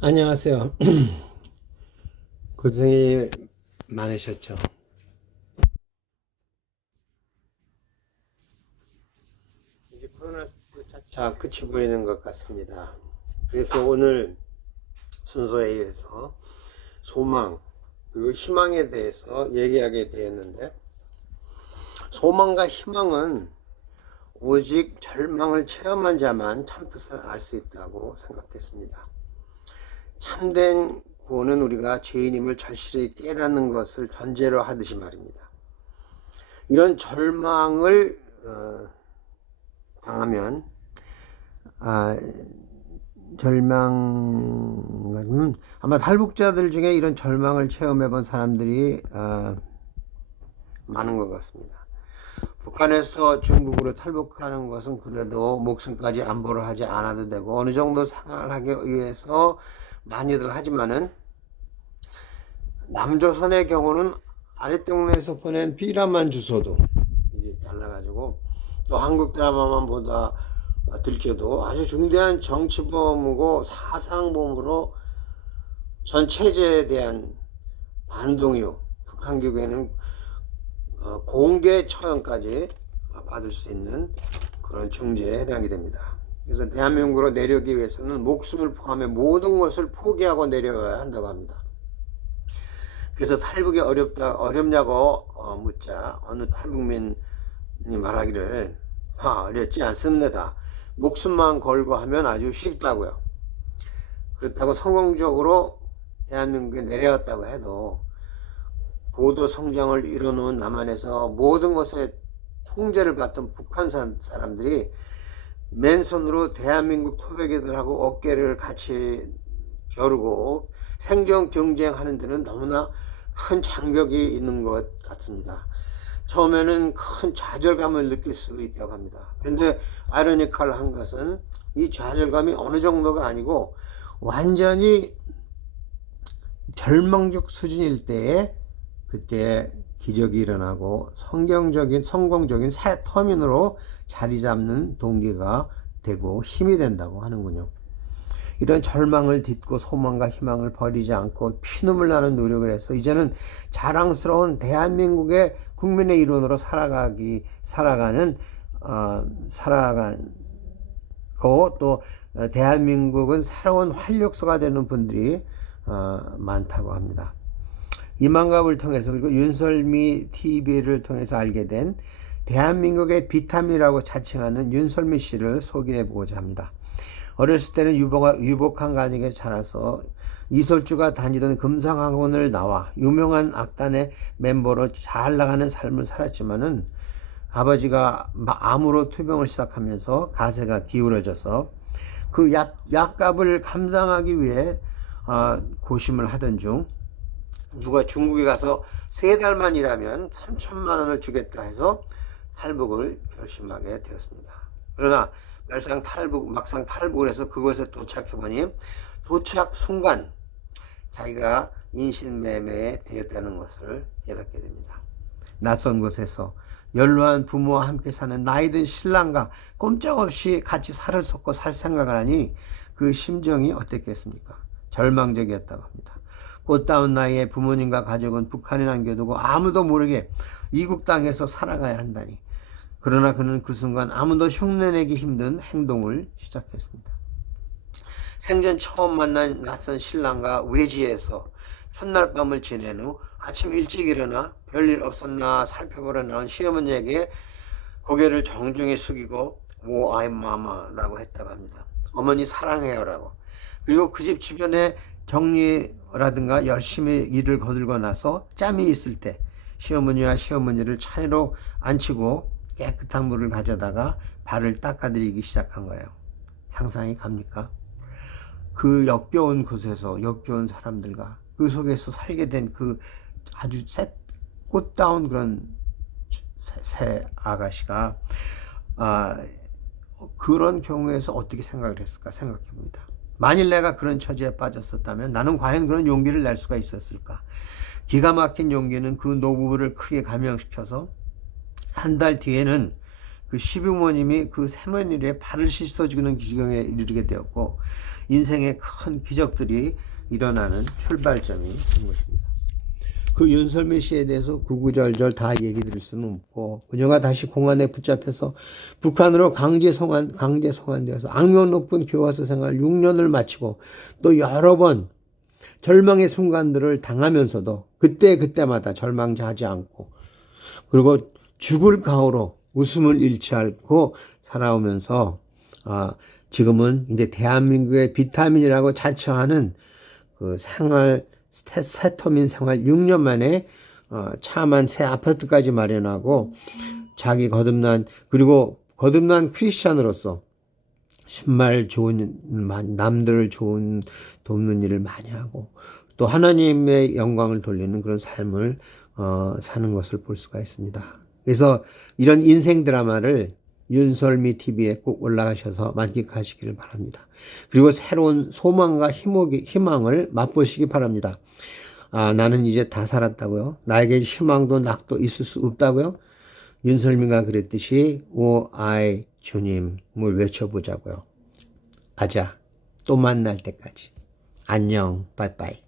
안녕하세요. 고생이 많으셨죠? 이제 코로나 차차 끝이 보이는 것 같습니다. 그래서 오늘 순서에 의해서 소망 그리고 희망에 대해서 얘기하게 되었는데, 소망과 희망은 오직 절망을 체험한 자만 참뜻을 알 수 있다고 생각했습니다. 참된 구원은 우리가 죄인임을 절실히 깨닫는 것을 전제로 하듯이 말입니다. 이런 절망을 당하면 절망은 아마 탈북자들 중에 이런 절망을 체험해 본 사람들이 많은 것 같습니다. 북한에서 중국으로 탈북하는 것은 그래도 목숨까지 안보를 하지 않아도 되고 어느 정도 생활하기 위해서 많이들 하지만은, 남조선의 경우는 아랫동네에서 보낸 비라만 주소도 이제 달라가지고, 또 한국 드라마만 보다 들켜도 아주 중대한 정치범이고 사상범으로 전 체제에 대한 반동이요, 극한 경우에는 공개 처형까지 받을 수 있는 그런 중죄에 해당이 됩니다. 그래서 대한민국으로 내려오기 위해서는 목숨을 포함해 모든 것을 포기하고 내려와야 한다고 합니다. 그래서 탈북이 어렵냐고 묻자 어느 탈북민이 말하기를, 어렵지 않습니다. 목숨만 걸고 하면 아주 쉽다고요. 그렇다고 성공적으로 대한민국에 내려왔다고 해도 고도 성장을 이뤄놓은 남한에서 모든 것에 통제를 받던 북한 사람들이 맨손으로 대한민국 토백이들하고 어깨를 같이 겨루고 생존 경쟁하는 데는 너무나 큰 장벽이 있는 것 같습니다. 처음에는 큰 좌절감을 느낄 수 있다고 합니다. 그런데 아이러니컬한 것은 이 좌절감이 어느 정도가 아니고 완전히 절망적 수준일 때에, 그때 기적이 일어나고 성공적인 새 터민으로 자리 잡는 동기가 되고 힘이 된다고 하는군요. 이런 절망을 딛고 소망과 희망을 버리지 않고 피눈물 나는 노력을 해서 이제는 자랑스러운 대한민국의 국민의 일원으로 살아가는 살아가고, 또 대한민국은 새로운 활력소가 되는 분들이 많다고 합니다. 이만갑을 통해서, 그리고 윤설미 TV를 통해서 알게 된 대한민국의 비타민이라고 자칭하는 윤설미 씨를 소개해 보고자 합니다. 어렸을 때는 유복한 가정에 자라서 이설주가 다니던 금상학원을 나와 유명한 악단의 멤버로 잘 나가는 삶을 살았지만은, 아버지가 암으로 투병을 시작하면서 가세가 기울어져서 그 약값을 감당하기 위해 고심을 하던 중, 누가 중국에 가서 3달만 일하면 3천만 원을 주겠다 해서 탈북을 결심하게 되었습니다. 그러나 막상 탈북을 해서 그곳에 도착해보니 도착 순간 자기가 인신매매에 되었다는 것을 깨닫게 됩니다. 낯선 곳에서 연로한 부모와 함께 사는 나이든 신랑과 꼼짝없이 같이 살을 섞고 살 생각을 하니 그 심정이 어땠겠습니까? 절망적이었다고 합니다. 꽃다운 나이에 부모님과 가족은 북한에 남겨두고 아무도 모르게 이국 땅에서 살아가야 한다니. 그러나 그는 그 순간 아무도 흉내내기 힘든 행동을 시작했습니다. 생전 처음 만난 낯선 신랑과 외지에서 첫날 밤을 지낸 후 아침 일찍 일어나 별일 없었나 살펴보러 나온 시어머니에게 고개를 정중히 숙이고 "오, 아이 마마라고 했다고 합니다. 어머니 사랑해요라고. 그리고 그 집 주변에 정리라든가 열심히 일을 거들고 나서 짬이 있을 때 시어머니와 시어머니를 차례로 앉히고 깨끗한 물을 가져다가 발을 닦아드리기 시작한 거예요. 상상이 갑니까? 그 역겨운 곳에서 역겨운 사람들과 그 속에서 살게 된 그 아주 꽃다운 그런 새 아가씨가 그런 경우에서 어떻게 생각을 했을까 생각해 봅니다. 만일 내가 그런 처지에 빠졌었다면 나는 과연 그런 용기를 낼 수가 있었을까? 기가 막힌 용기는 그 노부부를 크게 감명시켜서 한 달 뒤에는 그 시부모님이 그 새머니의 발을 씻어주는 지경에 이르게 되었고, 인생의 큰 기적들이 일어나는 출발점이 된 것입니다. 그 윤설미 씨에 대해서 구구절절 다 얘기 드릴 수는 없고, 그녀가 다시 공안에 붙잡혀서 북한으로 강제 송환되어서 악명 높은 교화소 생활 6년을 마치고 또 여러 번 절망의 순간들을 당하면서도 그때마다 절망하지 않고, 그리고 죽을 각오로 웃음을 잃지 않고 살아오면서 지금은 이제 대한민국의 비타민이라고 자처하는 그 세터민 생활 6년 만에 차만 새 아파트까지 마련하고, 자기 거듭난 크리스찬으로서 정말 좋은, 남들을 돕는 일을 많이 하고 또 하나님의 영광을 돌리는 그런 삶을 사는 것을 볼 수가 있습니다. 그래서 이런 인생 드라마를 윤설미 TV에 꼭 올라가셔서 만끽하시기를 바랍니다. 그리고 새로운 소망과 희망을 맛보시기 바랍니다. 나는 이제 다 살았다고요? 나에게 희망도 낙도 있을 수 없다고요? 윤설미가 그랬듯이 오 아이 주님을 외쳐보자고요. 아자, 또 만날 때까지. 안녕, 빠이빠이.